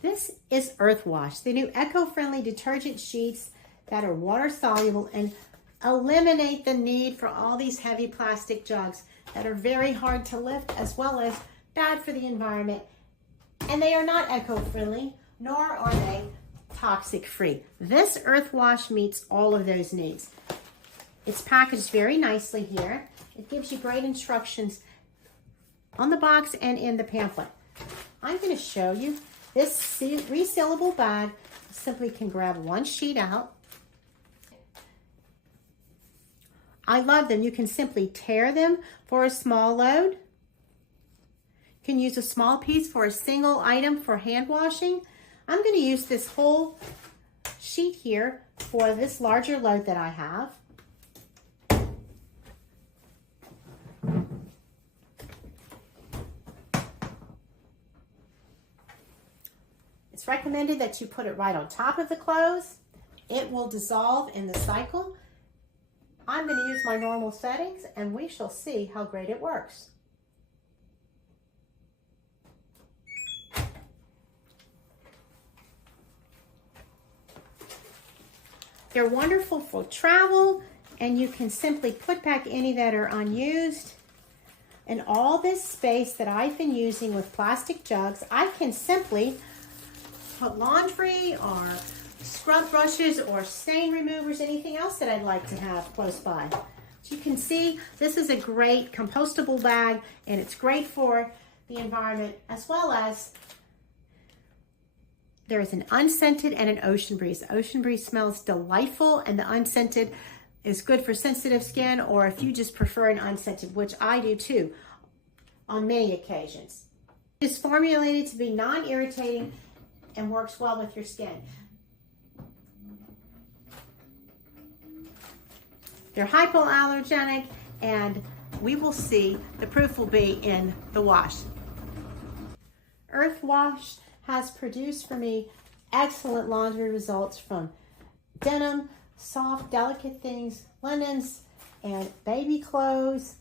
This is EarthWash, the new eco-friendly detergent sheets that are water soluble and eliminate the need for all these heavy plastic jugs that are very hard to lift as well as bad for the environment. And they are not eco-friendly, nor are they toxic-free. This EarthWash meets all of those needs. It's packaged very nicely here. It gives you great instructions on the box and in the pamphlet. I'm going to show you this resealable bag. Simply can grab one sheet out. I love them. You can simply tear them for a small load. You can use a small piece for a single item for hand washing. I'm going to use this whole sheet here for this larger load that I have. It's recommended that you put it right on top of the clothes. It will dissolve in the cycle. I'm going to use my normal settings and we shall see how great it works. They're wonderful for travel, and you can simply put back any that are unused. And all this space that I've been using with plastic jugs, I can simply put laundry or scrub brushes or stain removers, anything else that I'd like to have close by. As you can see, this is a great compostable bag, and it's great for the environment, as well as there is an unscented and an ocean breeze. Ocean breeze smells delightful, and the unscented is good for sensitive skin, or if you just prefer an unscented, which I do too on many occasions. It is formulated to be non-irritating and works well with your skin. They're hypoallergenic, and we will see, the proof will be in the wash. EarthWash has produced for me excellent laundry results from denim, soft, delicate things, linens, and baby clothes,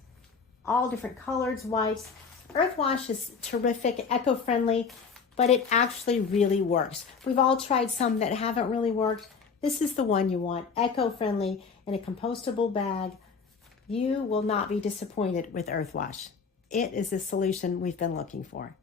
all different colors, whites. EarthWash is terrific, eco-friendly, but it actually really works. We've all tried some that haven't really worked. This is the one you want, eco-friendly in a compostable bag. You will not be disappointed with EarthWash. It is the solution we've been looking for.